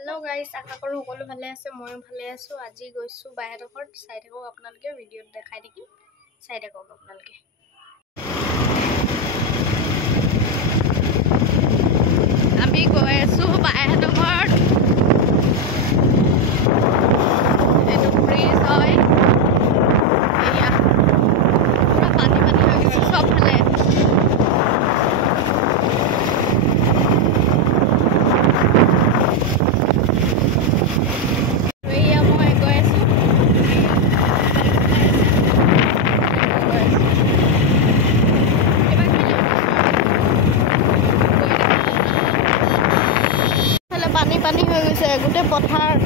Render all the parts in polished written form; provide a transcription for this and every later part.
hello guys आशा करूँ সকলো ভালে আছে ময়ো ভালে আছো আজি গৈছো বাইহেতৰ ঘৰত চাই থাকক আপোনালোকে ভিডিঅ'ত দেখাই দিম চাই থাকক আপোনালোকে আমি গৈ আছো বাইহেতৰ ঘৰত এটো ব্ৰিজ হয় এয়া পুৰা পানী পানী হৈ গৈছে সব ফালে पानी पानी हो गई गोटे पथार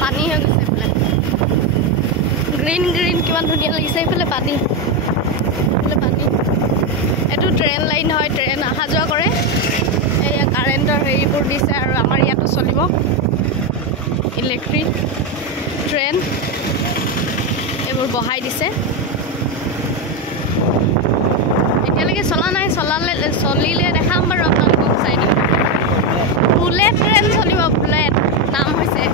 पानी हो गई ग्रीन ग्रीन क्या धुनिया लगे पानी पानी यू ट्रेन लाइन है ट्रेन अहा जा करे कारेन्टर हेरिबोर दिसे और आमार इयातो चलिब इलेक्ट्रिक ट्रेन एबोर बहाई दिसे एतियालेके चला नाइ चलिले देखाम बारु आपनालोকক चाइ दिम बुलेट ट्रेन चलिब बुलेट नाम होइसे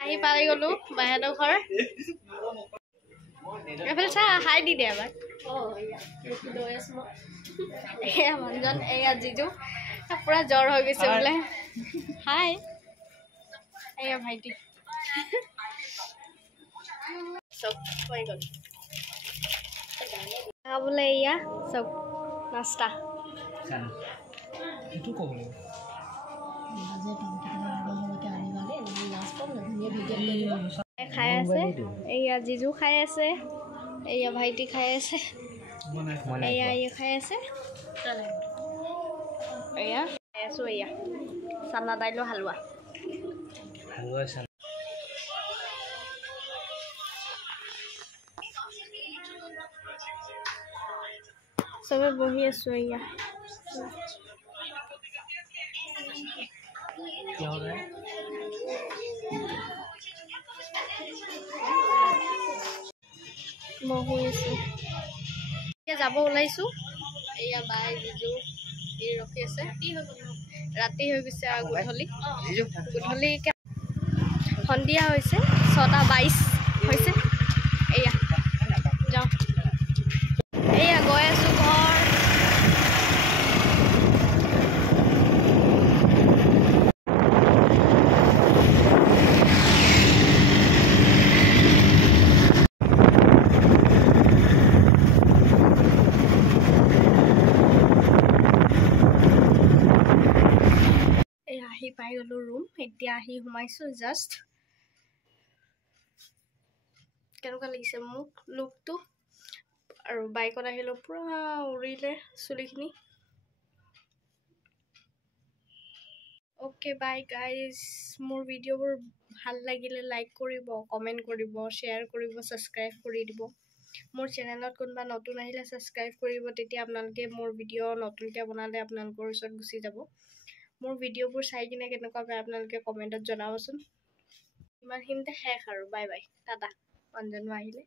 आहि पारि गलो बाहेतर घर एफाले चा हाई दि दे एबार मनजन एया जिजू पूरा ज्वर हो गई बोले हाय एया भाईटी सब हो गल बोले एया सब नाश्ता खाई आसे एया जिजू खाई आसे एया भाईटी खाई आसे एया ये खाई आसे एया ऐसो एया साना दाइलो हलवा हलवा सान सबे बहि आसो एया क्या हो रहा है बहु आसो या जाबो ओलाइसु एया बाय जिजू ए रखि আছে राति হৈ গৈছে আৰু গধলি সন্ধিয়া হৈছে 6:22 হৈছে এয়া যাও এয়া গৈ আছো ঘৰ पाई गलो रूम एतिया आही हुमाइसु जस्ट केनका লাগিছে মোক লুকটো আৰু বাইকত আহিলো পুৰা উৰিলে চুলিখিনি ओके बाय गाइस मोर ভিডিওবোৰ ভাল লাগিলে লাইক কৰিব কমেন্ট কৰিব শেয়াৰ কৰিব সাবস্ক্ৰাইব কৰি দিব मोर চেনেলত কোনবা নতুন আহিলে সাবস্ক্ৰাইব কৰিব তেতিয়া আপোনালোকে मोर ভিডিও নতুনকৈ বনালে আপোনালোকৰ ওচৰত গুচি যাব मोर ভিডিওবোৰ চাই কিনে কেনেকুৱা পায় আপোনালোকে কমেন্টত জনাবচোন ইমানখিনিতে শেষ আৰু বাই বাই টাটা অঞ্জনবা আহিলে